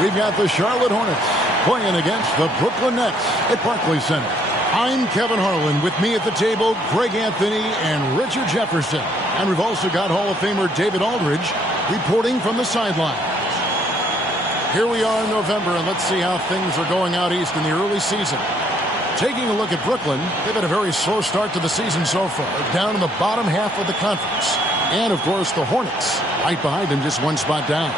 We've got the Charlotte Hornets playing against the Brooklyn Nets at Barclays Center. I'm Kevin Harlan. With me at the table, Greg Anthony and Richard Jefferson. And we've also got Hall of Famer David Aldridge reporting from the sideline. Here we are in November, and let's see how things are going out east in the early season. Taking a look at Brooklyn, they've had a very slow start to the season so far, down in the bottom half of the conference. And, of course, the Hornets right behind them, just one spot down.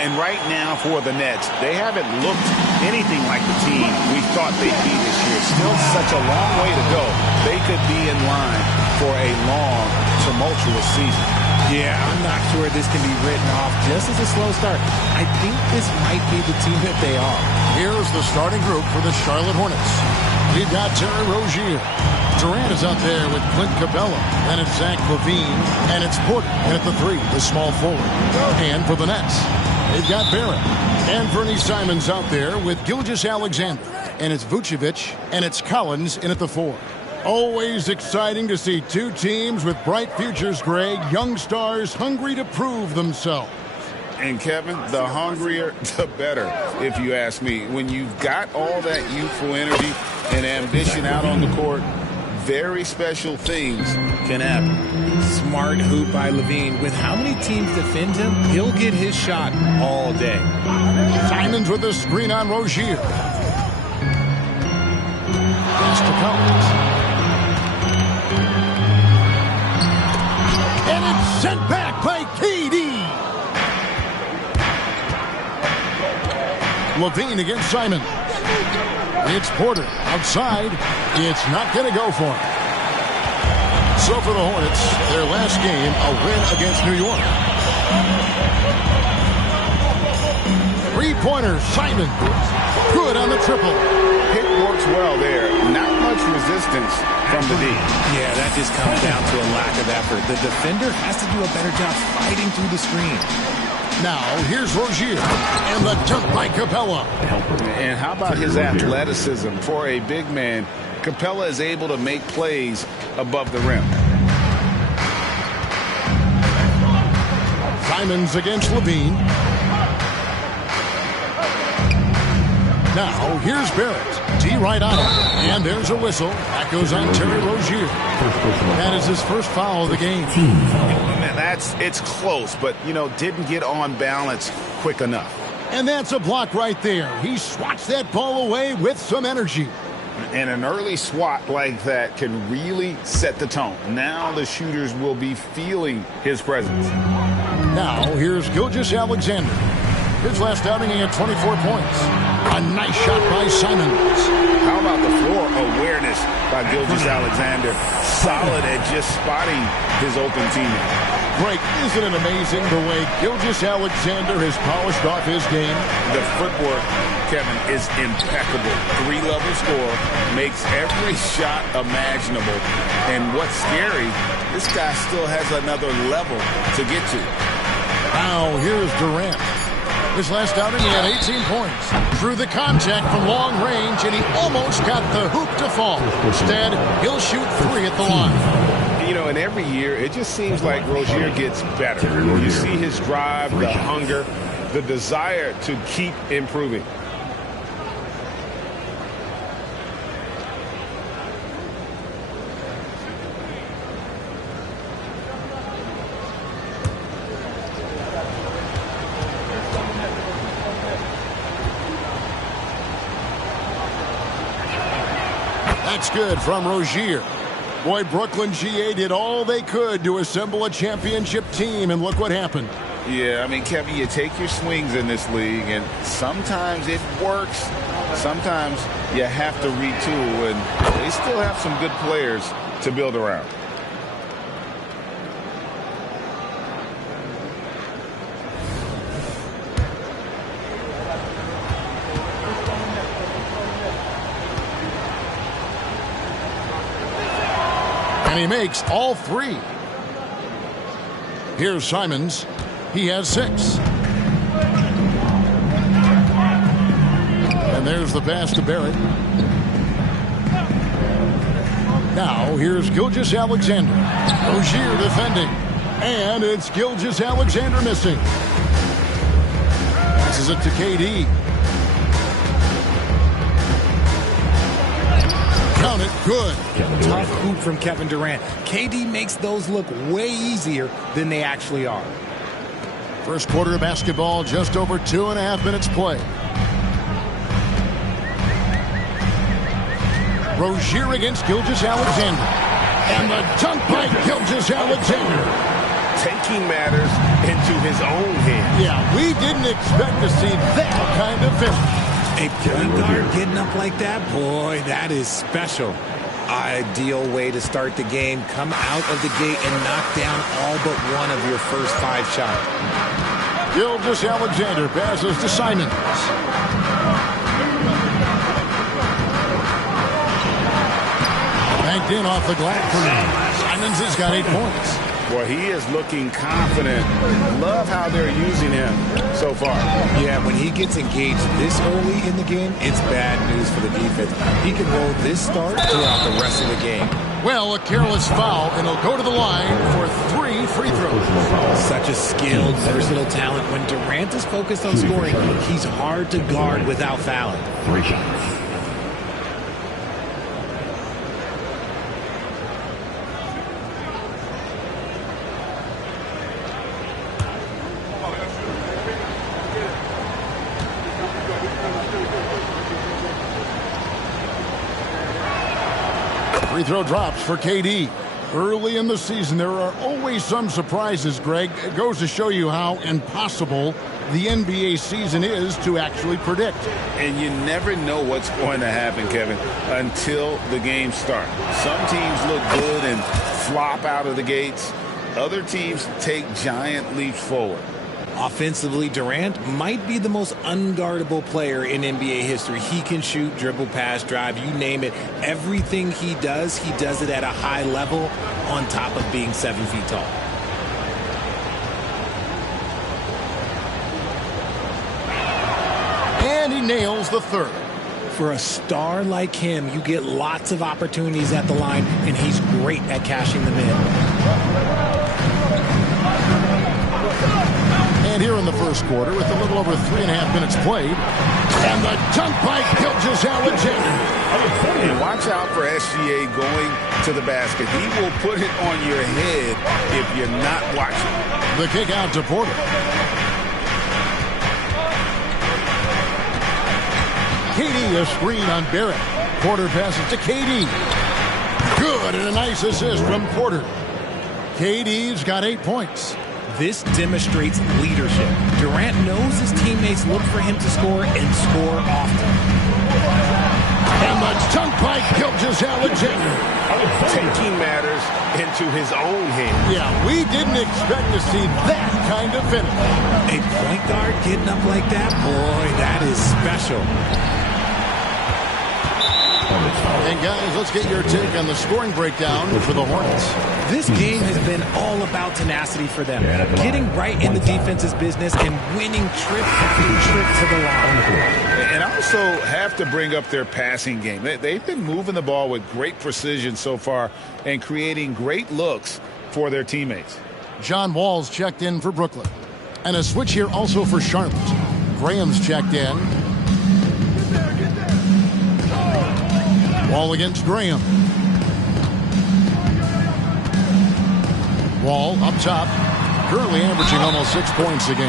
And right now for the Nets, they haven't looked anything like the team we thought they'd be this year. Still such a long way to go. They could be in line for a long, tumultuous season. Yeah, I'm not sure this can be written off just as a slow start. I think this might be the team that they are. Here's the starting group for the Charlotte Hornets. We've got Terry Rozier. Durant is out there with Clint Capella. Then it's Zach LaVine. And it's Porter. And at the 3, the small forward. And for the Nets, they've got Barrett. And Bernie Simons out there with Gilgeous-Alexander. And it's Vucevic. And it's Collins in at the 4. Always exciting to see two teams with bright futures, Greg. Young stars hungry to prove themselves. And, Kevin, the hungrier, the better, if you ask me. When you've got all that youthful energy and ambition out on the court, very special things can happen. Smart hoop by LaVine. With how many teams defend him, he'll get his shot all day. Simons with the screen on Rozier. Pass to Collins. And it's sent back by KD. LaVine against Simon. It's Porter outside. It's not going to go for him. So for the Hornets, their last game, a win against New York. Three-pointer, Simon. Good on the triple. Pick works well there. Not much resistance from the D. Yeah, that just comes down to a lack of effort. The defender has to do a better job fighting through the screen. Now, here's Rozier, and the dunk by Capella. And how about his athleticism? For a big man, Capella is able to make plays above the rim. Simons against LaVine. Now, here's Barrett. D right on him. And there's a whistle. That goes on Terry Rozier. That is his first foul of the game. It's close, but, didn't get on balance quick enough. And that's a block right there. He swats that ball away with some energy. And an early swat like that can really set the tone. Now the shooters will be feeling his presence. Now, here's Gilgeous-Alexander. His last outing, he had 24 points. A nice shot by Simons. How about the floor awareness by Gilgeous-Alexander? Solid at just spotting his open teammate. Greg, isn't it amazing the way Gilgeous-Alexander has polished off his game? The footwork, Kevin, is impeccable. 3-level score, makes every shot imaginable. And what's scary, this guy still has another level to get to. Now, here's Durant. His last outing, he had 18 points. Through the contact from long range, and he almost got the hoop to fall. Instead, he'll shoot 3 at the line. And every year, it just seems like Rozier gets better. You see his drive, the hunger, the desire to keep improving. That's good from Rozier. Boy, Brooklyn GA did all they could to assemble a championship team, and look what happened. Yeah, Kevin, you take your swings in this league, and sometimes it works. Sometimes you have to retool, and they still have some good players to build around. And he makes all 3. Here's Simons. He has 6. And there's the pass to Barrett. Now, here's Gilgeous-Alexander. Rozier defending. And it's Gilgeous-Alexander missing. Passes it to KD. Count it. Good. Tough hoop from Kevin Durant. KD makes those look way easier than they actually are. First quarter of basketball, just over 2.5 minutes play. Rozier against Gilgeous-Alexander. And the dunk by Gilgeous-Alexander. Taking matters into his own hands. Yeah, we didn't expect to see that kind of finish. A point guard getting up like that, boy, that is special. Ideal way to start the game. Come out of the gate and knock down all but one of your first 5 shots. Gilgeous-Alexander passes to Simons. Banked in off the glass for him. Simons has got 8 points. Boy, he is looking confident. Love how they're using him so far. Yeah, when he gets engaged this early in the game, it's bad news for the defense. He can roll this start throughout the rest of the game. Well, a careless foul, and he'll go to the line for 3 free throws. Such a skilled, versatile talent. When Durant is focused on scoring, he's hard to guard without fouling. 3 shots. Free throw drops for KD. Early in the season, there are always some surprises, Greg. It goes to show you how impossible the NBA season is to actually predict. And you never know what's going to happen, Kevin, until the game starts. Some teams look good and flop out of the gates. Other teams take giant leaps forward. Offensively, Durant might be the most unguardable player in NBA history. He can shoot, dribble, pass, drive, you name it. Everything he does it at a high level on top of being 7 feet tall. And he nails the third. For a star like him, you get lots of opportunities at the line, and he's great at cashing them in. And here in the first quarter, with a little over 3.5 minutes played, and the dunk by Gilgeous-Alexander. And watch out for SGA going to the basket. He will put it on your head if you're not watching. The kick out to Porter. KD a screen on Barrett. Porter passes to KD. Good, and a nice assist from Porter. KD's got 8 points. This demonstrates leadership. Durant knows his teammates look for him to score and score often. And the dunk by Gilgeous-Alexander. Taking matters into his own hands. Yeah, we didn't expect to see that kind of finish. A point guard getting up like that, boy, that is special. And guys, let's get your take on the scoring breakdown for the Hornets. This game has been all about tenacity for them. Getting right in the defense's business and winning trip after trip to the line. And I also have to bring up their passing game. They've been moving the ball with great precision so far and creating great looks for their teammates. John Wall's checked in for Brooklyn. And a switch here also for Charlotte. Graham's checked in. Wall against Graham. Wall up top. Currently averaging almost 6 points a game.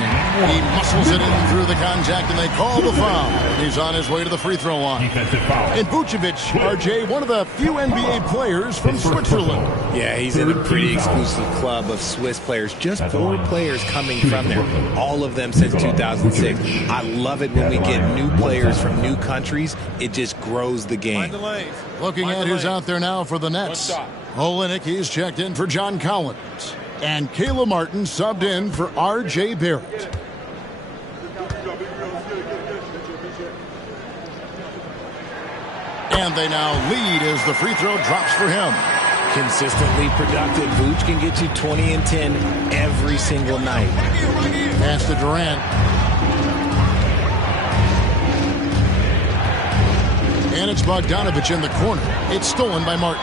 He muscles it in through the contact, and they call the foul. He's on his way to the free throw line. And Vucevic, RJ, one of the few NBA players from Switzerland. Yeah, he's in a pretty exclusive club of Swiss players. Just 4 players coming from there. All of them since 2006. I love it when we get new players from new countries. It just grows the game. Looking at who's out there now for the Nets. Olenek, he's checked in for John Collins. And Kayla Martin subbed in for R.J. Barrett. And they now lead as the free throw drops for him. Consistently productive. Vooch can get you 20 and 10 every single night. Pass to Durant. And it's Bogdanovich in the corner. It's stolen by Martin.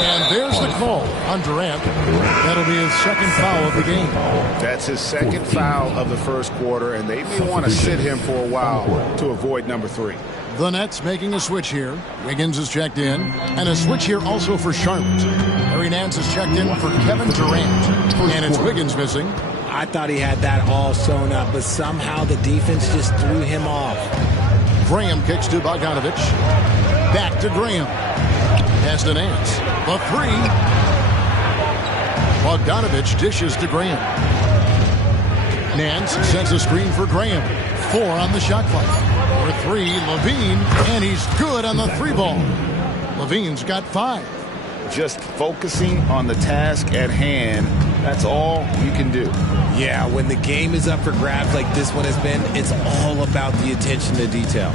And there's the call on Durant. That'll be his second foul of the game. That's his second foul of the first quarter, and they may want to sit him for a while to avoid number 3. The Nets making a switch here. Wiggins is checked in. And a switch here also for Charlotte. Larry Nance is checked in for Kevin Durant. And it's Wiggins missing. I thought he had that all sewn up, but somehow the defense just threw him off. Graham kicks to Bogdanovich. Back to Graham. Pass to Nance. The 3. Bogdanovich dishes to Graham. Nance sets a screen for Graham. 4 on the shot clock. For 3, Levine, and he's good on the 3 ball. Levine's got 5. Just focusing on the task at hand, that's all you can do. Yeah, when the game is up for grabs like this one has been, it's all about the attention to detail.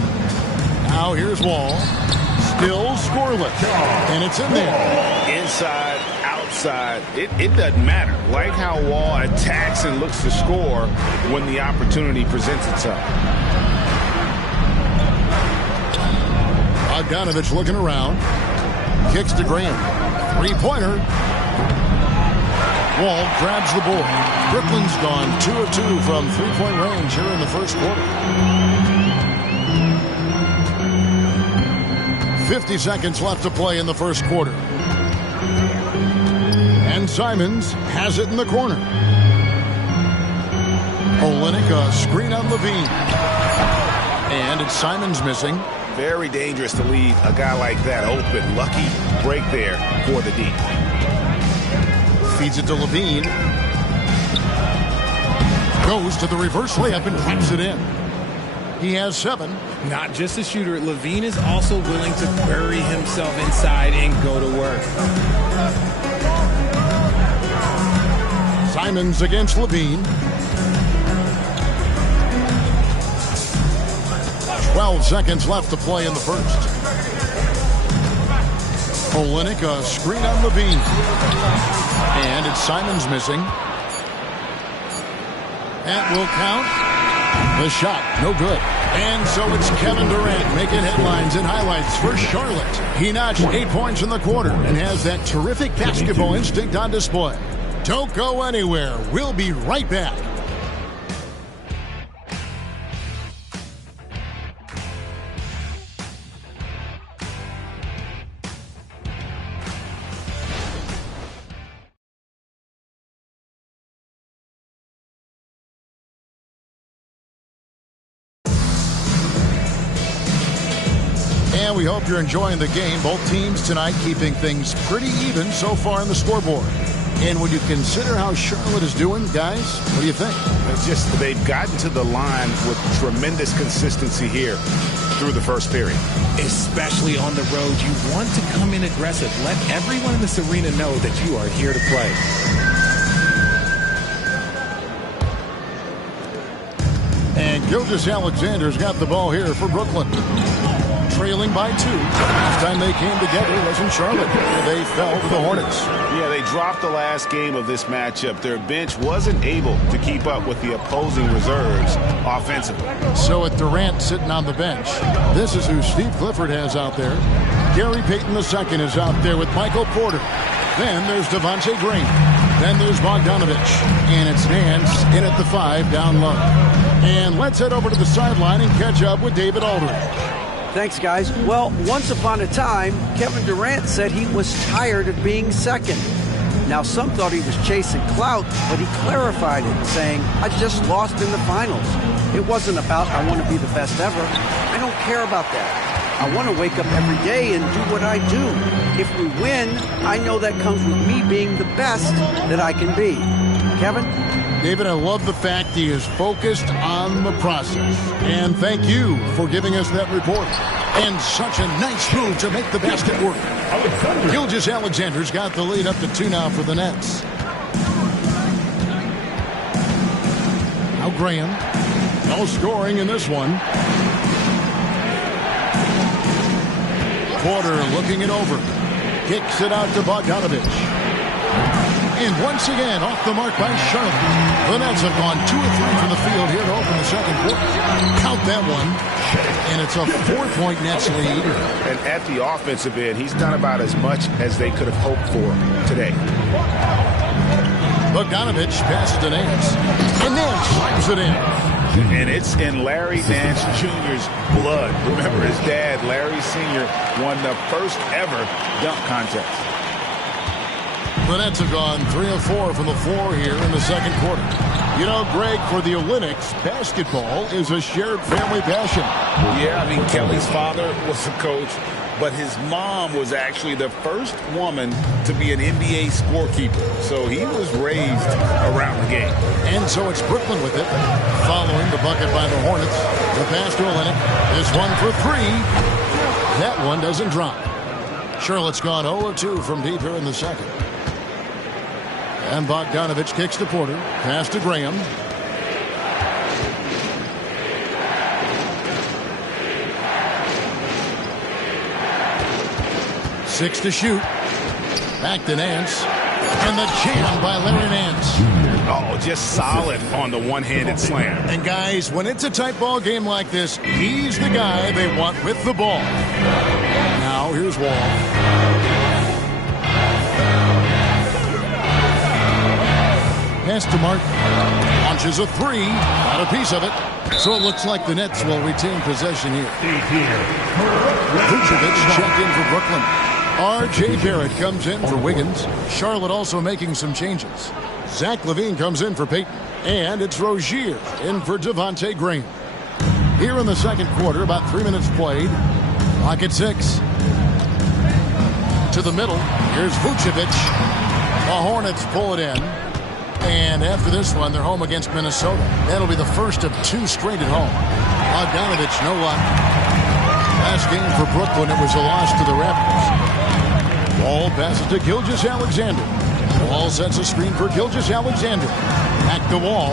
Now here's Wall. Still scoreless. And it's in there. Inside, outside, it doesn't matter. Like how Wall attacks and looks to score when the opportunity presents itself. Bogdanovich looking around. Kicks to Graham. 3-pointer. Wall grabs the board. Brooklyn's gone 2 of 2 from 3-point range here in the first quarter. 50 seconds left to play in the first quarter. And Simons has it in the corner. Olynyk, a screen on Levine. And it's Simons missing. Very dangerous to leave a guy like that open. Lucky break there for the D. Feeds it to Levine. Goes to the reverse layup and puts it in. He has 7. Not just a shooter, Levine is also willing to bury himself inside and go to work. Simons against Levine. 12 seconds left to play in the first. Olynyk, a screen on Levine. And it's Simons missing. That will count. The shot, no good. And so it's Kevin Durant making headlines and highlights for Charlotte. He notched 8 points in the quarter and has that terrific basketball instinct on display. Don't go anywhere. We'll be right back. And we hope you're enjoying the game. Both teams tonight keeping things pretty even so far in the scoreboard. And when you consider how Charlotte is doing, guys, what do you think? It's just they've gotten to the line with tremendous consistency here through the first period. Especially on the road, you want to come in aggressive. Let everyone in this arena know that you are here to play. And Gilgeous-Alexander's got the ball here for Brooklyn. Trailing by 2. Last time they came together was in Charlotte. They fell to the Hornets. Yeah, they dropped the last game of this matchup. Their bench wasn't able to keep up with the opposing reserves offensively. So with Durant sitting on the bench, this is who Steve Clifford has out there. Gary Payton II is out there with Michael Porter. Then there's Devontae Green. Then there's Bogdanovich. And it's Nance in at the 5 down low. And let's head over to the sideline and catch up with David Aldridge. Thanks, guys. Well, once upon a time, Kevin Durant said he was tired of being second. Now, some thought he was chasing clout, but he clarified it, saying, I just lost in the finals. It wasn't about, I want to be the best ever. I don't care about that. I want to wake up every day and do what I do. If we win, I know that comes with me being the best that I can be. Kevin? David, I love the fact he is focused on the process. And thank you for giving us that report. And such a nice move to make the basket work. Gilgeous-Alexander's got the lead up to 2 now for the Nets. Now Graham. No scoring in this one. Porter looking it over. Kicks it out to Bogdanovich. And once again, off the mark by Charlotte. The Nets have gone 2 of 3 from the field here to open the second quarter. Count that one. And it's a 4-point Nets lead. And at the offensive end, he's done about as much as they could have hoped for today. Bogdanovich passes to Nance. And Nance slams it in. And it's in Larry Nance Jr.'s blood. Remember, his dad, Larry Sr., won the first ever dunk contest. The Nets have gone 3 of 4 from the floor here in the second quarter. You know, Greg, for the Olympics, basketball is a shared family passion. Yeah, I mean, Kelly's father was a coach, but his mom was actually the first woman to be an NBA scorekeeper. So he was raised around the game. And so it's Brooklyn with it, following the bucket by the Hornets. The pass to Olynyk. This one for 3. That one doesn't drop. Charlotte's gone 0 of 2 from deep here in the second. And Bogdanovich kicks to Porter. Pass to Graham. Six to shoot. Back to Nance. And the jam by Larry Nance. Oh, just solid on the one-handed slam. And guys, when it's a tight ball game like this, he's the guy they want with the ball. Now here's Wall. Pass to Martin. Launches a 3. Got a piece of it. So it looks like the Nets will retain possession here. Vucevic checked in for Brooklyn. R.J. Barrett comes in for Wiggins. Charlotte also making some changes. Zach LaVine comes in for Peyton. And it's Rozier in for Devontae Graham. Here in the second quarter, about 3 minutes played. Clock at 6. To the middle. Here's Vucevic. The Hornets pull it in. And after this one, they're home against Minnesota. That'll be the first of 2 straight at home. Bogdanovich, no luck. Last game for Brooklyn, it was a loss to the Raptors. Wall passes to Gilgeous-Alexander. Wall sets a screen for Gilgeous-Alexander. Back to Wall.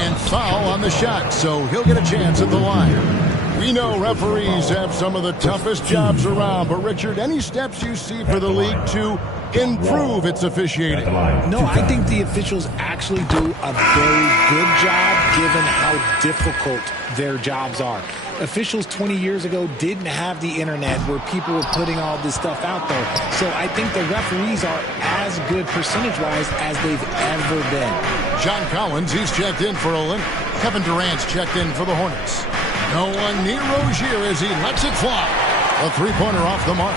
And foul on the shot, so he'll get a chance at the line. We know referees have some of the toughest jobs around, but Richard, any steps you see for the league to improve its officiating? No, I think the officials actually do a very good job given how difficult their jobs are. Officials 20 years ago didn't have the internet where people were putting all this stuff out there. So I think the referees are as good percentage-wise as they've ever been. John Collins, he's checked in for Olynyk. Kevin Durant's checked in for the Hornets. No one near Rozier as he lets it fly. A 3-pointer off the mark.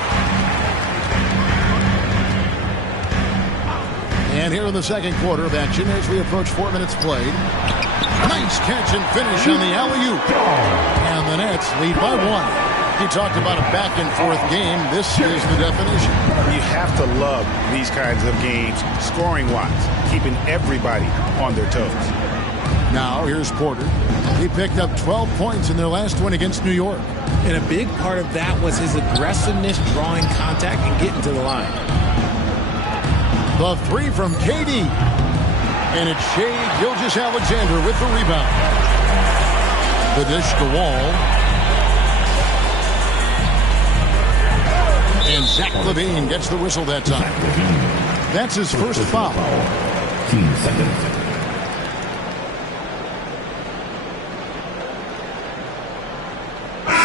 And here in the second quarter of action as we approach 4 minutes played. Nice catch and finish on the alley-oop. And the Nets lead by 1. He talked about a back-and-forth game. This is the definition. You have to love these kinds of games, scoring-wise, keeping everybody on their toes. Now here's Porter. He picked up 12 points in their last win against New York. And a big part of that was his aggressiveness, drawing contact, and getting to the line. The 3 from KD. And it's Shai Gilgeous-Alexander with the rebound. The dish to Wall. And Zach LaVine gets the whistle that time. That's his first foul. 15 seconds.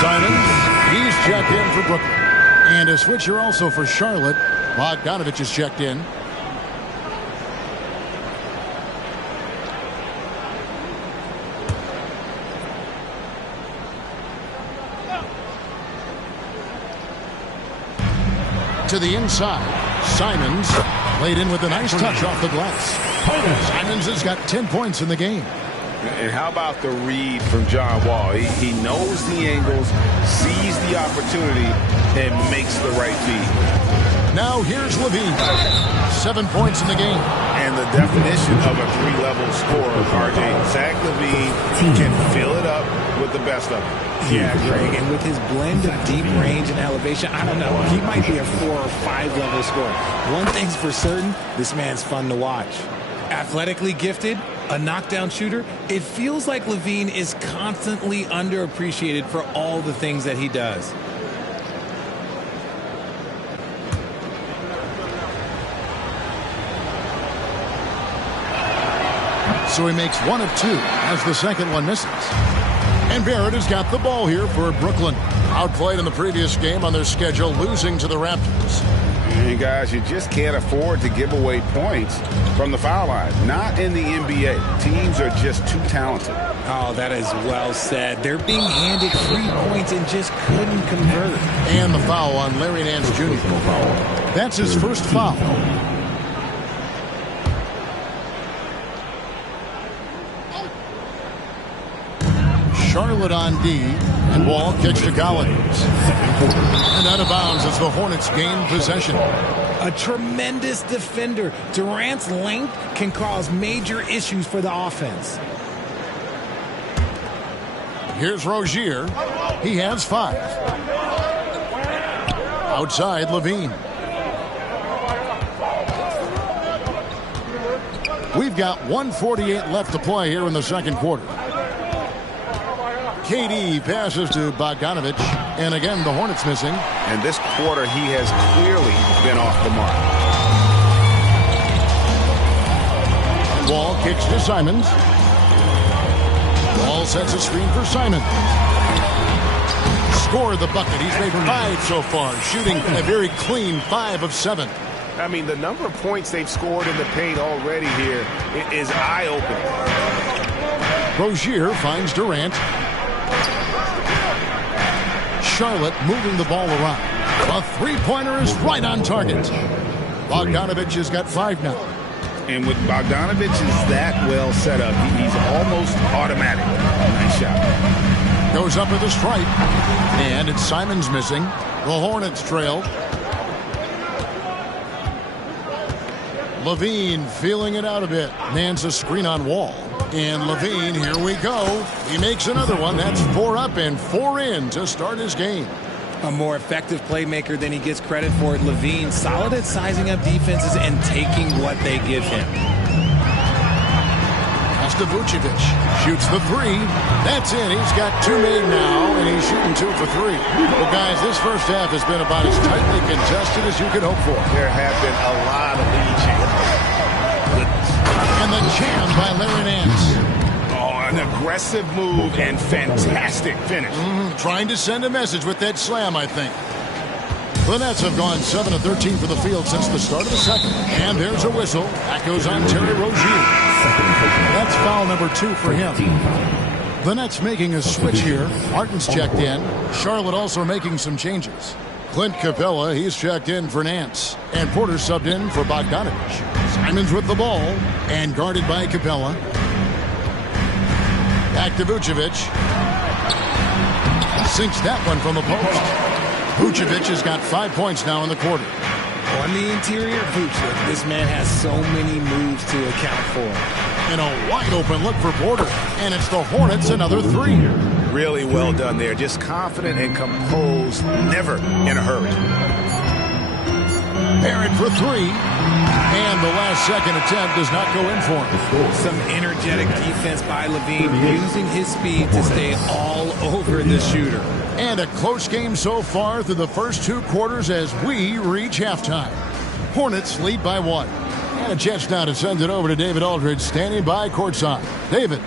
Simons, he's checked in for Brooklyn. And a switcher also for Charlotte. Bogdanovich is checked in. To the inside. Simons laid in with a nice touch off the glass. Simons has got 10 points in the game. And how about the read from John Wall? He knows the angles, sees the opportunity, and makes the right feed. Now here's LaVine. 7 points in the game. And the definition of a 3-level scorer, RJ. Zach LaVine can fill it up with the best of them. Yeah, Greg, and with his blend of deep range and elevation, I don't know, he might be a 4 or 5 level scorer. One thing's for certain, this man's fun to watch. Athletically gifted, a knockdown shooter, it feels like LaVine is constantly underappreciated for all the things that he does. So he makes 1 of 2 as the second one misses. And Barrett has got the ball here for Brooklyn. Outplayed in the previous game on their schedule, losing to the Raptors. And guys, you just can't afford to give away points from the foul line. Not in the NBA. Teams are just too talented. Oh, that is well said. They're being handed free points and just couldn't convert. And the foul on Larry Nance Jr. That's his first foul. Charlotte on D, and Wall kicks to Collins. And out of bounds as the Hornets gain possession. A tremendous defender. Durant's length can cause major issues for the offense. Here's Rozier. He has 5. Outside, Levine. We've got 1:48 left to play here in the second quarter. KD passes to Bogdanovich, and again the Hornets missing. And this quarter he has clearly been off the mark. Wall kicks to Simons. Wall sets a screen for Simons. Scored the bucket. He's made 5 so far, shooting a very clean 5 of 7. I mean, the number of points they've scored in the paint already here is eye-opening. Rozier finds Durant. Charlotte moving the ball around. A three-pointer is right on target. Bogdanovich has got 5 now. And with Bogdanovich is that well set up, he's almost automatic. Nice shot. Goes up with a stripe. And it's Simons missing. The Hornets trail. Levine feeling it out a bit. Nance a screen on Wall. And Levine, here we go. He makes another one. That's 4 up and 4 in to start his game. A more effective playmaker than he gets credit for. Levine, solid at sizing up defenses and taking what they give him. Pass to Vucevic. Shoots the 3. That's in. He's got 2 made now, and he's shooting 2 for 3. Well, guys, this first half has been about as tightly contested as you could hope for. There have been a lot of lead changes. And the jam by Larry Nance. Oh, an aggressive move and fantastic finish. Trying to send a message with that slam, I think. The Nets have gone 7 of 13 for the field since the start of the second. And there's a whistle. That goes on Terry Rozier. That's foul number 2 for him. The Nets making a switch here. Martin's checked in. Charlotte also making some changes. Clint Capella, he's checked in for Nance. And Porter subbed in for Bogdanovich. Simons with the ball and guarded by Capella. Back to Vucevic. Sinks that one from the post. Vucevic has got 5 points now in the quarter. On the interior, Vucevic, this man has so many moves to account for. And a wide open look for Porter. And it's the Hornets another 3. Really well done there. Just confident and composed, never in a hurry. Barrett for 3. And the last second attempt does not go in for him. Some energetic defense by Levine, using his speed to stay all over the shooter. And a close game so far through the first 2 quarters as we reach halftime. Hornets lead by 1. And a chance now to send it over to David Aldridge, standing by courtside. David.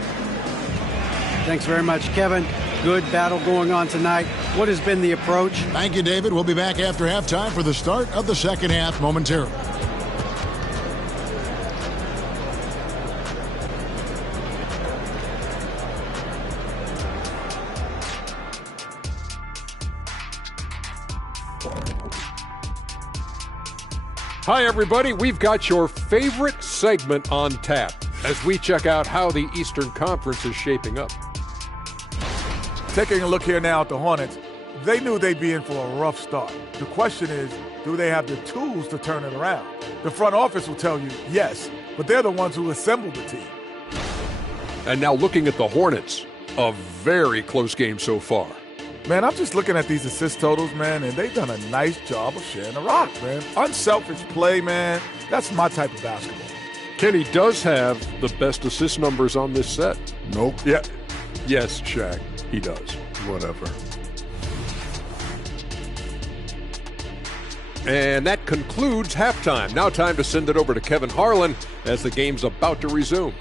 Thanks very much, Kevin. Good battle going on tonight. What has been the approach? Thank you, David. We'll be back after halftime for the start of the second half momentarily. Hi, everybody. We've got your favorite segment on tap as we check out how the Eastern Conference is shaping up. Taking a look here now at the Hornets, they knew they'd be in for a rough start. The question is, do they have the tools to turn it around? The front office will tell you yes, but they're the ones who assembled the team. And now looking at the Hornets, a very close game so far. Man, I'm just looking at these assist totals, man, and they've done a nice job of sharing the rock, man. Unselfish play, man. That's my type of basketball. Kenny does have the best assist numbers on this set. Nope. Yeah. Yes, Shaq, he does. Whatever. And that concludes halftime. Now time to send it over to Kevin Harlan as the game's about to resume.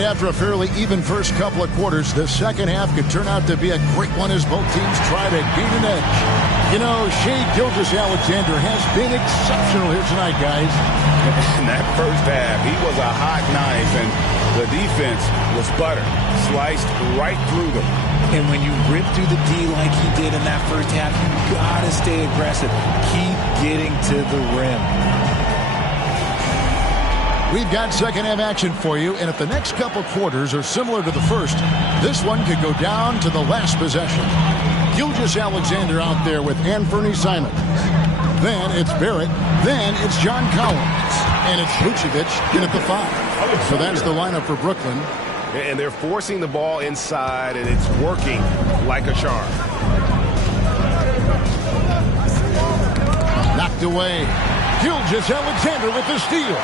And after a fairly even first couple of quarters, the second half could turn out to be a great one as both teams try to gain an edge. You know, Shea Gilgeous-Alexander has been exceptional here tonight, guys. In that first half, he was a hot knife, and the defense was butter, sliced right through them. And when you rip through the D like he did in that first half, you got to stay aggressive. Keep getting to the rim. We've got second half action for you, and if the next couple quarters are similar to the first, this one could go down to the last possession. Gilgeous-Alexander out there with Anthony Simons. Then it's Barrett. Then it's John Collins. And it's Vucevic in at the 5. So that's the lineup for Brooklyn. And they're forcing the ball inside, and it's working like a charm. Knocked away. Gilgeous-Alexander with the steal.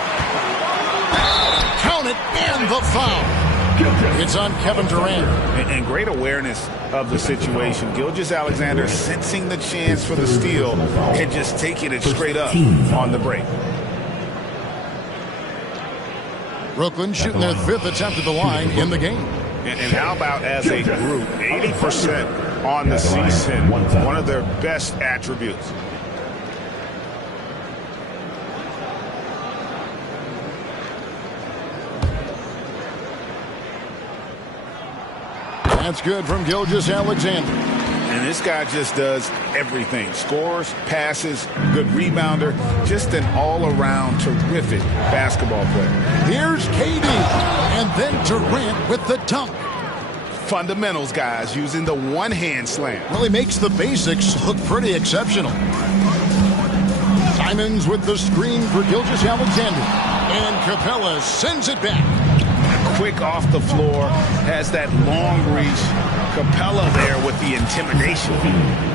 Count it, and the foul. It's on Kevin Durant. And great awareness of the situation. Gilgeous-Alexander sensing the chance for the steal and just taking it straight up on the break. Brooklyn shooting their 5th attempt at the line in the game. And how about as a group, 80% on the season, one of their best attributes. That's good from Gilgeous-Alexander. And this guy just does everything. Scores, passes, good rebounder. Just an all-around terrific basketball player. Here's KD. And then Durant with the dunk. Fundamentals, guys, using the one-hand slam. Well, he makes the basics look pretty exceptional. Simons with the screen for Gilgeous-Alexander. And Capella sends it back. Quick off the floor, has that long reach. Capella there with the intimidation.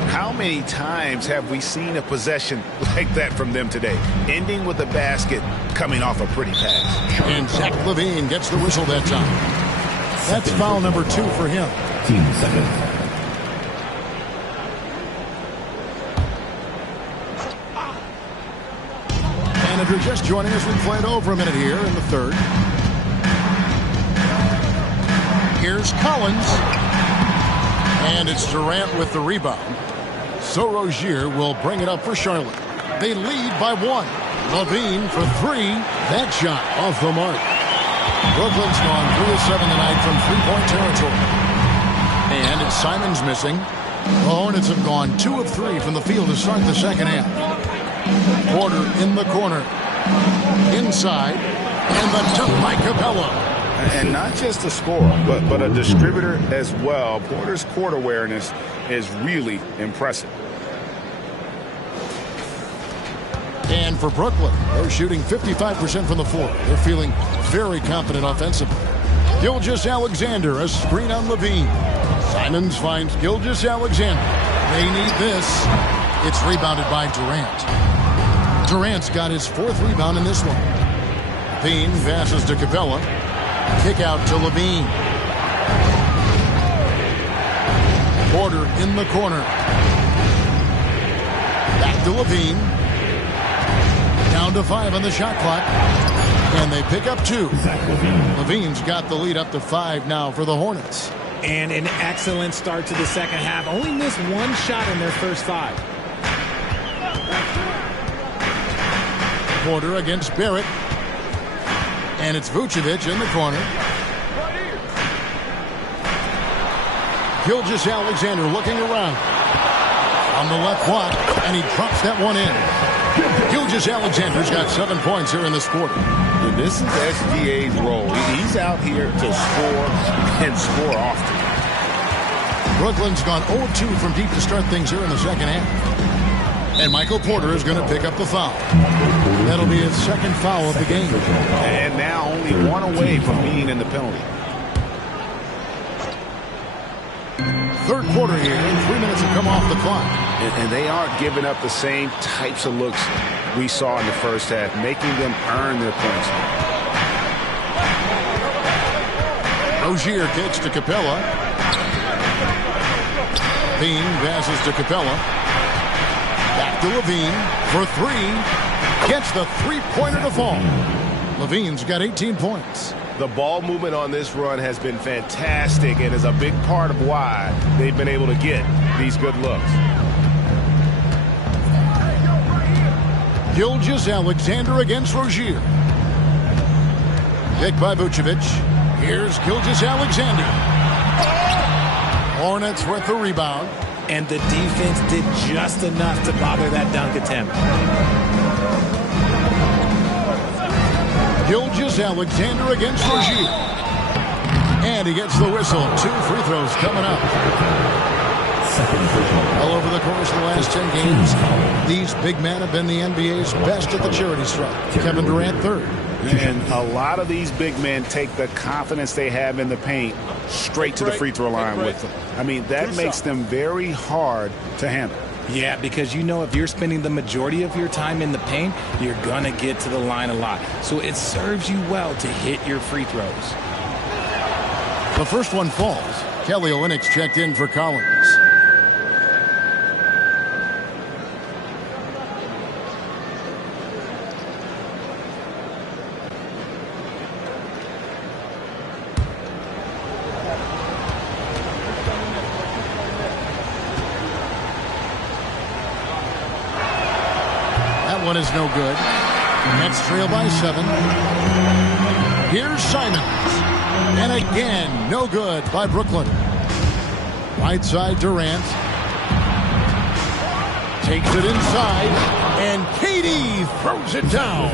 How many times have we seen a possession like that from them today? Ending with a basket, coming off a pretty pass. And Zach LaVine gets the whistle that time. That's foul number 2 for him. 15 seconds. And if you're just joining us, we played over a minute here in the third. Here's Collins. And it's Durant with the rebound. So Rozier will bring it up for Charlotte. They lead by 1. LaVine for 3. That shot off the mark. Brooklyn's gone 3 of 7 tonight from three-point territory. And it's Simons missing. The Hornets have gone 2 of 3 from the field to start the second half. Porter in the corner. Inside. And the dunk by Capella. And not just a scorer, but a distributor as well. Porter's court awareness is really impressive. And for Brooklyn, they're shooting 55% from the floor. They're feeling very confident offensively. Gilgeous-Alexander, a screen on LaVine. Simons finds Gilgeous-Alexander. They need this. It's rebounded by Durant. Durant's got his 4th rebound in this one. LaVine passes to Capella. Kick out to LaVine. Porter in the corner. Back to LaVine. Down to 5 on the shot clock. And they pick up 2. LaVine's got the lead up to 5 now for the Hornets. And an excellent start to the second half. Only missed 1 shot in their first 5. Porter against Barrett. And it's Vucevic in the corner. Gilgeous-Alexander looking around. On the left block, and he drops that one in. Gilgeous-Alexander's got 7 points here in this quarter. This is SGA's role. He's out here to score and score often. Brooklyn's gone 0-2 from deep to start things here in the second half. And Michael Porter is going to pick up the foul. That'll be his 2nd foul of the game. And now only 1 away from being in the penalty. 3rd quarter here, and 3 minutes have come off the clock. And they aren't giving up the same types of looks we saw in the first half, making them earn their points. Rozier kicks to Capella. Bean passes to Capella. Back to LaVine for 3. Gets the 3-pointer to fall. LaVine's got 18 points. The ball movement on this run has been fantastic and is a big part of why they've been able to get these good looks. Gilgeous-Alexander against Rozier. Pick by Vucevic. Here's Gilgeous-Alexander. Hornets with the rebound. And the defense did just enough to bother that dunk attempt. Gilgeous-Alexander against Rozier. And he gets the whistle. 2 free throws coming up. All over the course of the last 10 games, these big men have been the NBA's best at the charity stripe. Kevin Durant third. And a lot of these big men take the confidence they have in the paint straight to the free throw line with them. I mean, that makes them very hard to handle. Yeah, because you know if you're spending the majority of your time in the paint, you're going to get to the line a lot. So it serves you well to hit your free throws. The first one falls. Kelly Olynyk checked in for Collins. One is no good. Nets trail by 7. Here's Simons. And again, no good by Brooklyn. Right side, Durant. Takes it inside. And KD throws it down.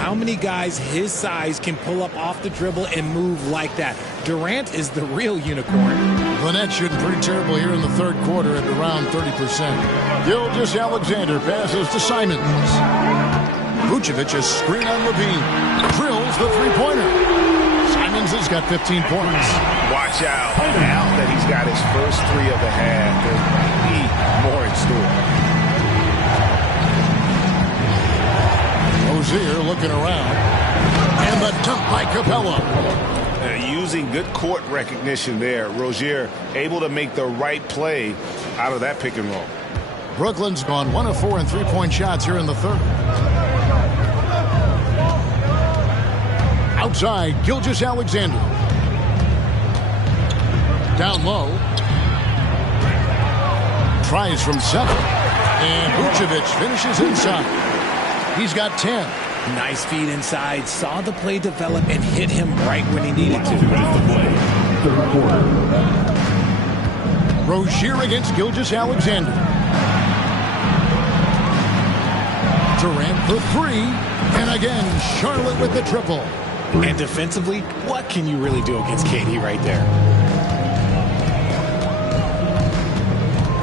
How many guys his size can pull up off the dribble and move like that? Durant is the real unicorn. The Nets shooting pretty terrible here in the third quarter at around 30%. Gilgeous-Alexander passes to Simons. Vucevic is screen on Levine. Drills the three-pointer. Simons has got 15 points. Watch out. Now that he's got his first 3 of the half, there might be more in store. Rozier looking around. And the dunk by Capella. Using good court recognition there. Rozier able to make the right play out of that pick and roll. Brooklyn's gone 1 of 4 in three-point shots here in the third. Outside, Gilgeous-Alexander. Down low. Tries from 7. And Vucevic finishes inside. He's got 10. Nice feed inside, saw the play develop, and hit him right when he needed to. Rozier against Gilgeous-Alexander. Durant for 3. And again, Charlotte with the triple. And defensively, what can you really do against KD right there?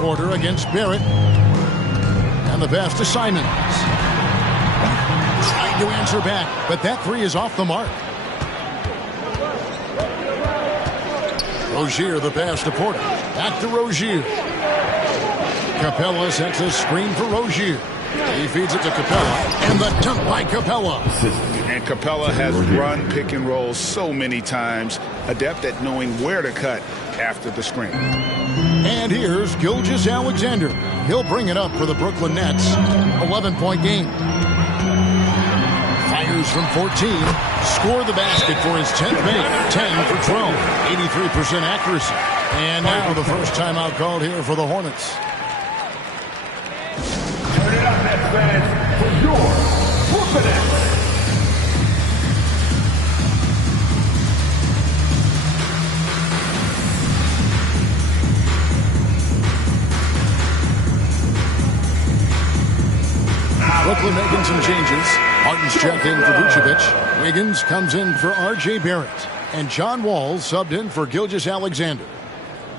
Porter against Barrett. And the pass to Simons. Trying to answer back, but that 3 is off the mark. Rozier, the pass to Porter. Back to Rozier. Capella sets a screen for Rozier. He feeds it to Capella, and the dunk by Capella. And Capella has run pick and roll so many times, adept at knowing where to cut after the screen. And here's Gilgeous-Alexander. He'll bring it up for the Brooklyn Nets. 11-point game. Fires from 14. Score the basket for his 10th make. 10 for 12. 83% accuracy. And now the first timeout called here for the Hornets. Turn it up, Nets fans, for your Brooklyn Nets. Brooklyn making some changes. Martin's checked in for Vucevic. Wiggins comes in for R.J. Barrett. And John Wall subbed in for Gilgeous-Alexander.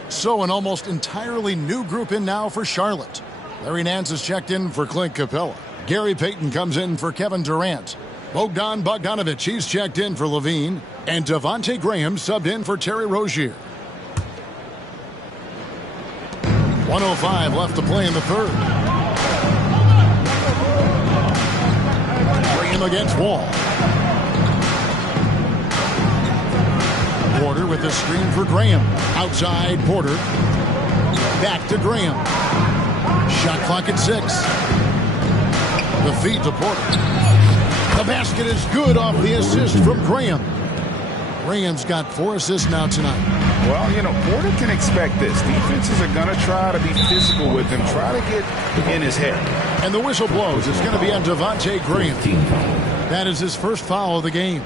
So an almost entirely new group in now for Charlotte. Larry Nance is checked in for Clint Capella. Gary Payton comes in for Kevin Durant. Bogdan Bogdanovic, he's checked in for Levine. And Devontae Graham subbed in for Terry Rozier. 1:05 left to play in the third. Graham against Wall. Porter with the screen for Graham. Outside Porter. Back to Graham. Shot clock at 6. The feed to Porter. The basket is good off the assist from Graham. Graham's got 4 assists now tonight. Well, you know, Porter can expect this. Defenses are going to try to be physical with him, try to get in his head. And the whistle blows. It's going to be on Devontae Graham. That is his first foul of the game.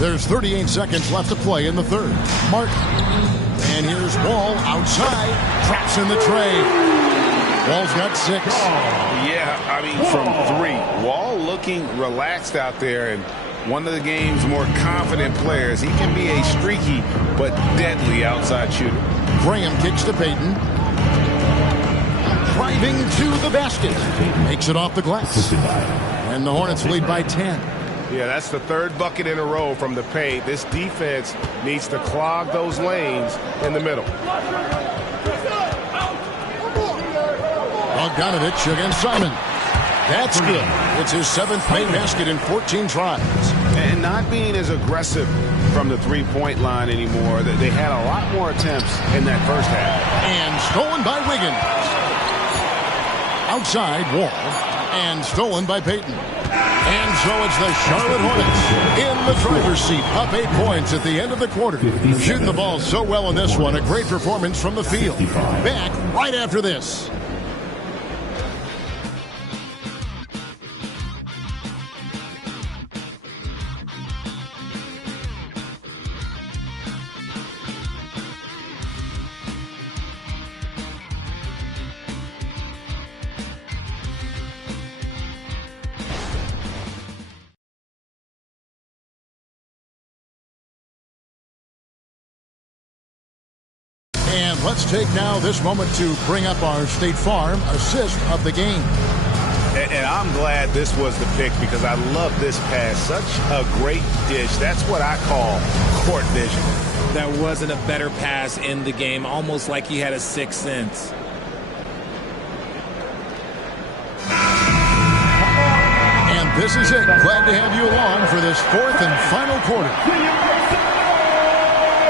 There's 38 seconds left to play in the third. Martin. And here's Wall outside. Traps in the tray. Wall's got 6. Yeah, I mean, from 3. Wall looking relaxed out there, and one of the game's more confident players. He can be a streaky but deadly outside shooter. Graham kicks to Payton. Driving to the basket. Makes it off the glass. And the Hornets lead by 10. Yeah, that's the 3rd bucket in a row from the paint. This defense needs to clog those lanes in the middle. Bogdanovich against Simon. That's good. It's his 7th main basket in 14 tries. And not being as aggressive from the three-point line anymore. They had a lot more attempts in that first half. And stolen by Wiggins. Outside, Wall. And stolen by Payton. And so it's the Charlotte Hornets in the driver's seat, up 8 points at the end of the quarter. Shooting the ball so well in this one. A great performance from the field. Back right after this. And let's take now this moment to bring up our State Farm assist of the game. And I'm glad this was the pick because I love this pass. Such a great dish. That's what I call court vision. That wasn't a better pass in the game, almost like he had a 6th sense. And this is it. Glad to have you along for this 4th and final quarter.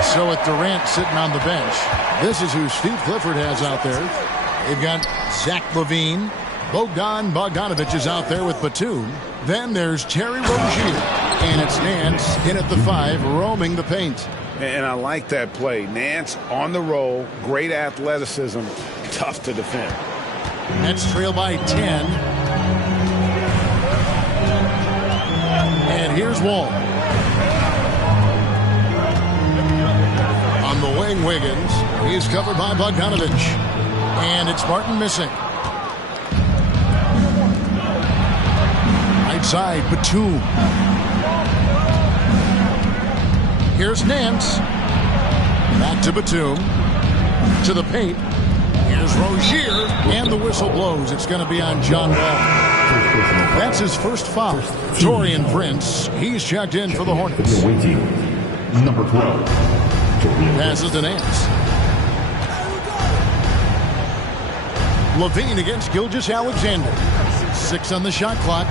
So with Durant sitting on the bench, this is who Steve Clifford has out there. They've got Zach LaVine. Bogdanovich is out there with Batum. Then there's Terry Rozier. And it's Nance in at the 5, roaming the paint. And I like that play. Nance on the roll, great athleticism, tough to defend. Nets trail by 10. And here's Wall. On the wing, Wiggins. He's covered by Bogdanovich. And it's Martin missing. Right side, Batum. Here's Nance. Back to Batum. To the paint. Here's Rozier. And the whistle blows. It's going to be on John Wall. That's his first foul. Taurean Prince. He's checked in for the Hornets. Number 12. Passes to Nance. LaVine against Gilgeous-Alexander. 6 on the shot clock.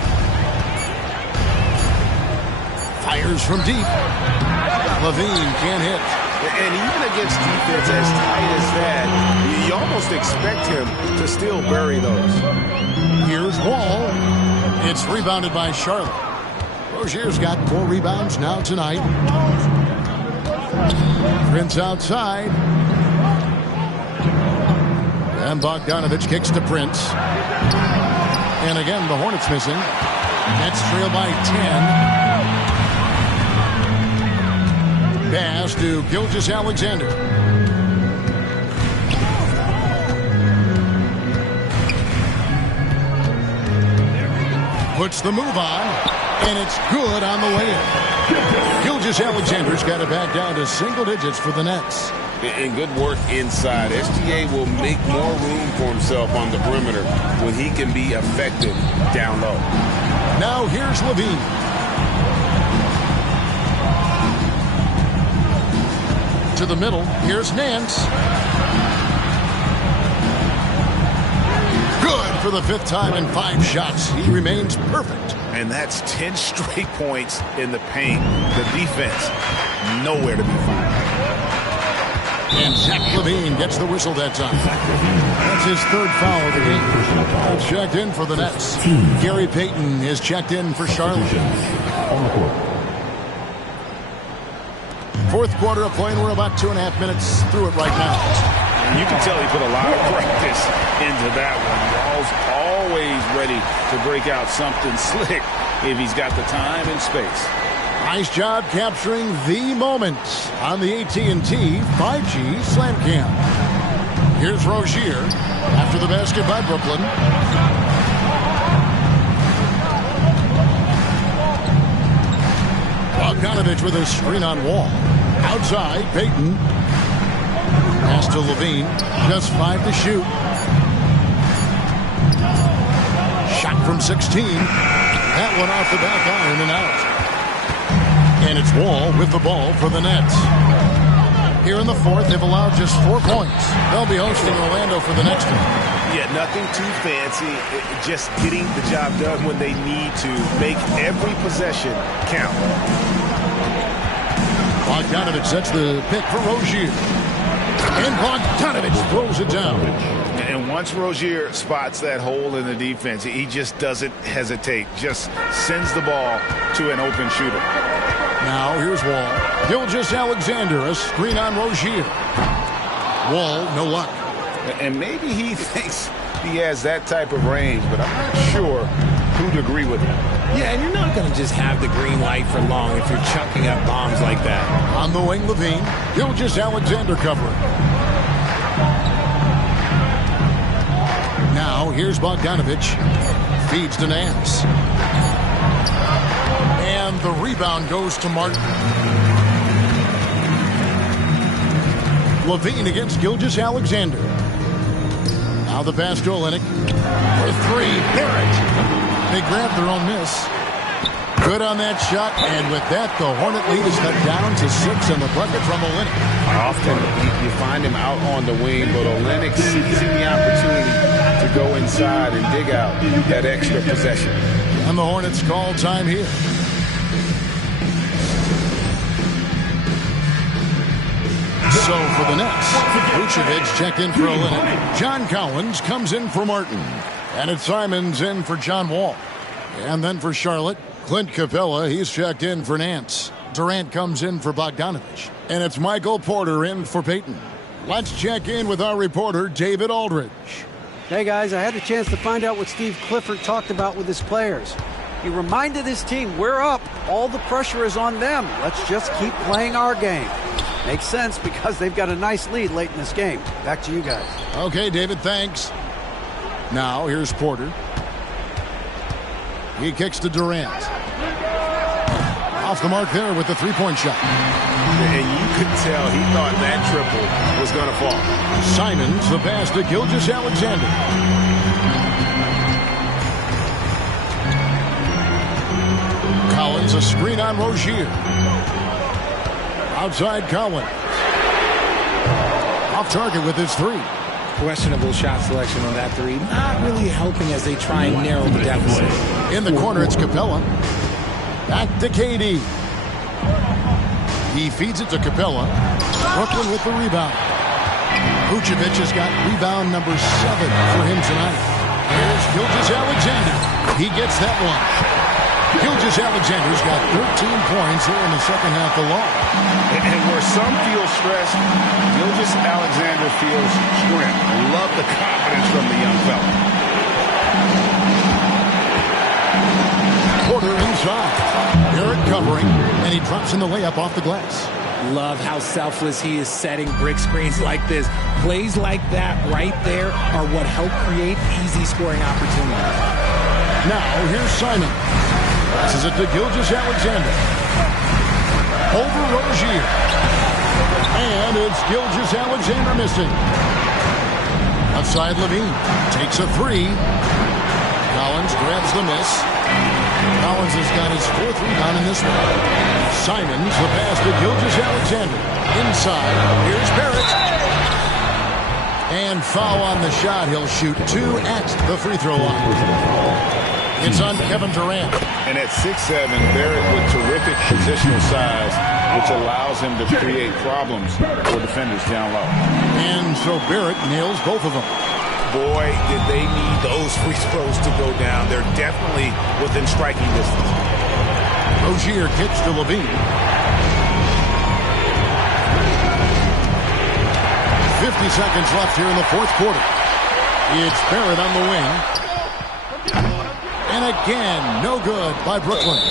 Fires from deep. LaVine can't hit. And even against defense as tight as that, you almost expect him to still bury those. Here's Wall. It's rebounded by Charlotte. Rozier's got 4 rebounds now tonight. Prince outside. And Bogdanovich kicks to Prince. And again, the Hornets missing. Nets trail by 10. Pass to Gilgeous-Alexander. Puts the move on, and it's good on the way in. Gilgeous-Alexander's got it back down to single digits for the Nets. And good work inside. SGA will make more room for himself on the perimeter when he can be effective down low. Now here's LaVine. To the middle. Here's Nance. Good for the 5th time in 5 shots. He remains perfect. And that's 10 straight points in the paint. The defense, nowhere to be found. And Zach LaVine gets the whistle that time. That's his third foul of the game. That's checked in for the Nets. Gary Payton is checked in for Charlotte. Fourth quarter of play, and we're about 2.5 minutes through it right now. And you can tell he put a lot of practice into that one. Wall's always ready to break out something slick if he's got the time and space. Nice job capturing the moments on the AT&T 5G Slam Cam. Here's Rozier after the basket by Brooklyn. Bogdanovich with a screen on Wall. Outside, Payton. Pass to LaVine. Just 5 to shoot. Shot from 16. That one off the back iron and out. And it's Wall with the ball for the Nets. Here in the fourth, they've allowed just 4 points. They'll be hosting Orlando for the next one. Yeah, nothing too fancy. Just getting the job done when they need to. Make every possession count. Bogdanovich sets the pick for Rozier. And Bogdanovich throws it down. And once Rozier spots that hole in the defense, he just doesn't hesitate. Just sends the ball to an open shooter. Now here's Wall. Gilgeous-Alexander, a screen on Rozier. Wall, no luck. And maybe he thinks he has that type of range, but I'm not sure who'd agree with him. Yeah, and you're not going to just have the green light for long if you're chucking up bombs like that. On the wing, LaVine. Gilgeous-Alexander covering. Now here's Bogdanovich. Feeds to Nance. And the rebound goes to Martin. LaVine against Gilgeous-Alexander. Now the pass to Olynyk. For 3, Barrett. They grab their own miss. Good on that shot, and with that, the Hornet lead is cut down to 6 in the bucket from Olynyk. Often you find him out on the wing, but Olynyk seizing the opportunity to go inside and dig out that extra possession. And the Hornets call time here. So for the Nets, Vucevic checked in for Olynyk. John Collins comes in for Martin. And it's Simons in for John Wall. And then for Charlotte, Clint Capella, he's checked in for Nance. Durant comes in for Bogdanovich. And it's Michael Porter in for Payton. Let's check in with our reporter, David Aldridge. Hey, guys, I had a chance to find out what Steve Clifford talked about with his players. He reminded his team, we're up. All the pressure is on them. Let's just keep playing our game. Makes sense because they've got a nice lead late in this game. Back to you guys. Okay, David, thanks. Now, here's Porter. He kicks to Durant. Off the mark there with the three-point shot. And you could tell he thought that triple was going to fall. Simons, the pass to Gilgeous-Alexander. Collins, a screen on Rozier. Outside Collins. Off target with his 3. Questionable shot selection on that 3. Not really helping as they try and narrow the deficit. In the corner, it's Capella. Back to KD. He feeds it to Capella. Brooklyn with the rebound. Vucevic has got rebound number 7 for him tonight. Here's Gilgeous-Alexander. He gets that one. Gilgeous-Alexander's got 13 points here in the second half alone. And where some feel stressed, Gilgeous-Alexander feels strength. Love the confidence from the young fella. Porter inside. Barrett covering, and he drops in the layup off the glass. Love how selfless he is setting brick screens like this. Plays like that right there are what help create easy scoring opportunities. Now, here's Simon. Passes it to Gilgeous-Alexander. Over Rozier. And it's Gilgeous-Alexander missing. Outside LaVine. Takes a 3. Collins grabs the miss. Collins has got his 4th rebound in this one. Simons, the pass to Gilgeous-Alexander. Inside. Here's Barrett. And foul on the shot. He'll shoot 2 at the free throw line. It's on Kevin Durant. And at 6'7", Barrett with terrific positional size which allows him to create problems for defenders down low. And so Barrett nails both of them. Boy, did they need those free throws to go down. They're definitely within striking distance. Rozier kicks to Levine. 50 seconds left here in the fourth quarter. It's Barrett on the wing. And again, no good by Brooklyn.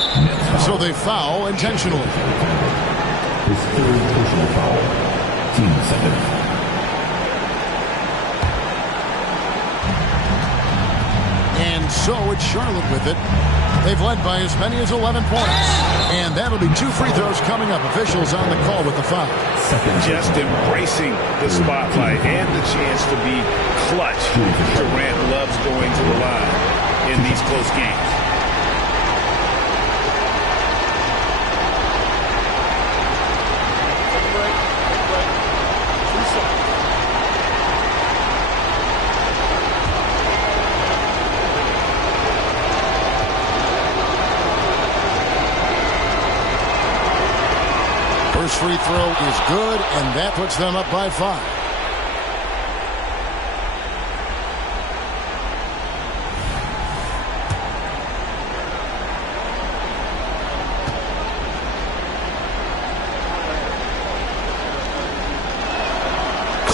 So they foul intentionally. His third personal foul. Team second. And so it's Charlotte with it. They've led by as many as 11 points. And that'll be 2 free throws coming up. Officials on the call with the foul. Just embracing the spotlight and the chance to be clutch. Durant loves going to the line in these close games. First free throw is good, and that puts them up by 5.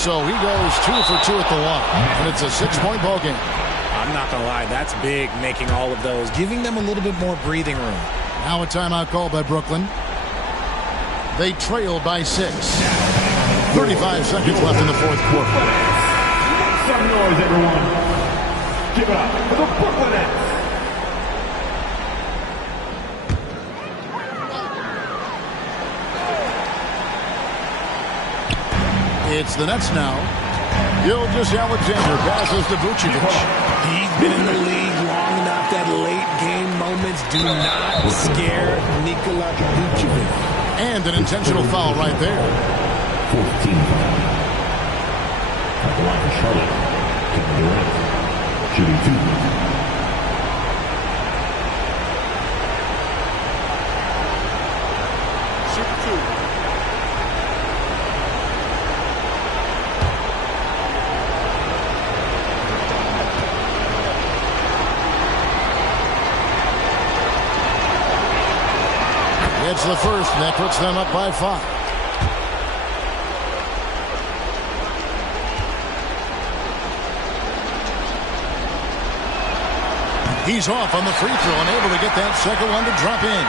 So he goes 2 for 2 at the line, and it's a 6-point ball game. I'm not going to lie, that's big, making all of those, giving them a little bit more breathing room. Now a timeout called by Brooklyn. They trail by 6. 35 seconds left in the fourth quarter. Some noise, everyone. Give it up for the Brooklyn Nets. It's the Nets now. Gilgeous-Alexander passes to Vucevic. He's been in the league long enough that late game moments do not scare Nikola Vucevic. And an intentional foul right there. 14 foul. At the line for Charlotte. Kevin Durant. Shooting 2. Shoot 2. It's the first, and that puts them up by 5. He's off on the free throw and able to get that second one to drop in.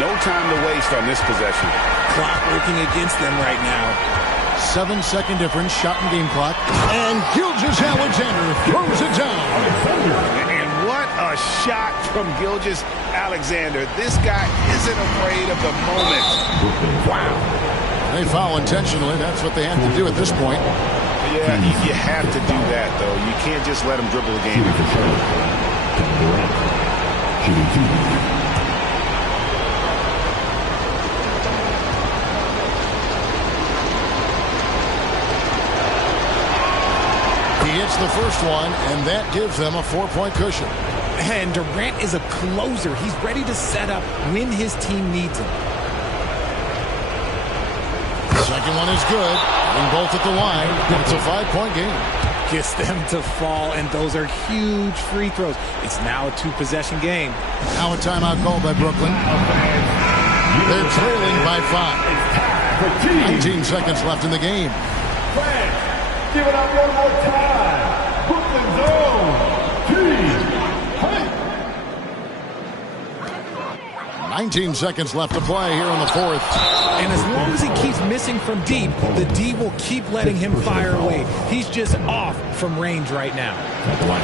No time to waste on this possession. Clock working against them right now. 7-second difference, shot and game clock. And Gilgeous-Alexander throws it down. And what a shot from Gilgeous-Alexander. This guy isn't afraid of the moment. Wow. They foul intentionally. That's what they have to do at this point. Yeah, you have to do that, though. You can't just let him dribble the game. He hits the first one, and that gives them a 4-point cushion. And Durant is a closer. He's ready to set up when his team needs him. The second one is good. And both at the line. It's a 5-point game. Gets them to fall, and those are huge free throws. It's now a 2-possession game. Now a timeout called by Brooklyn. They're trailing by 5. 19 seconds left in the game. Give it up one more time. Brooklyn's own Team. 19 seconds left to play here in the fourth. And as long as he keeps missing from deep, the D will keep letting him fire away. He's just off from range right now.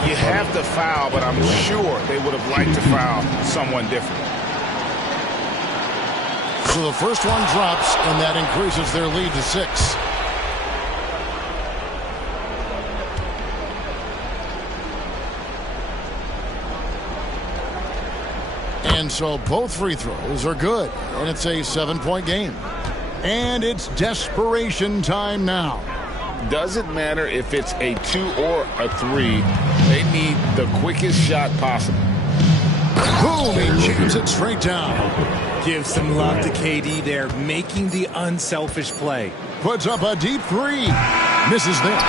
You have to foul, but I'm sure they would have liked to foul someone different. So the first one drops, and that increases their lead to 6. And so both free throws are good, and it's a 7-point game. And it's desperation time now. Doesn't matter if it's a 2 or a 3. They need the quickest shot possible. Boom, he jams it straight down. Give some love to KD there, making the unselfish play. Puts up a deep three. Misses there.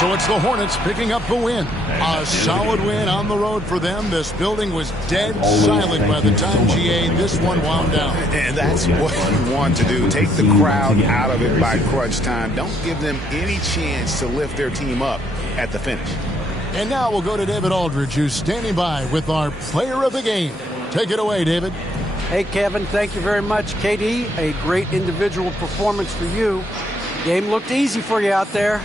So it's the Hornets picking up the win. A solid win on the road for them. This building was dead silent by the time, GA, this one wound down. And that's what you want to do. Take the crowd out of it by crunch time. Don't give them any chance to lift their team up at the finish. And now we'll go to David Aldridge, who's standing by with our player of the game. Take it away, David. Hey, Kevin, thank you very much. KD, a great individual performance for you. Game looked easy for you out there.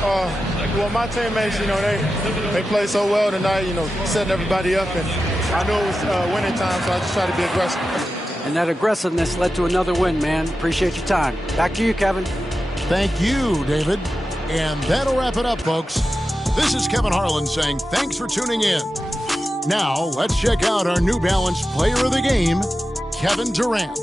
Well, my teammates, they played so well tonight, setting everybody up. And I knew it was winning time, so I just tried to be aggressive. And that aggressiveness led to another win, man. Appreciate your time. Back to you, Kevin. Thank you, David. And that'll wrap it up, folks. This is Kevin Harlan saying thanks for tuning in. Now, let's check out our New Balance player of the game, Kevin Durant.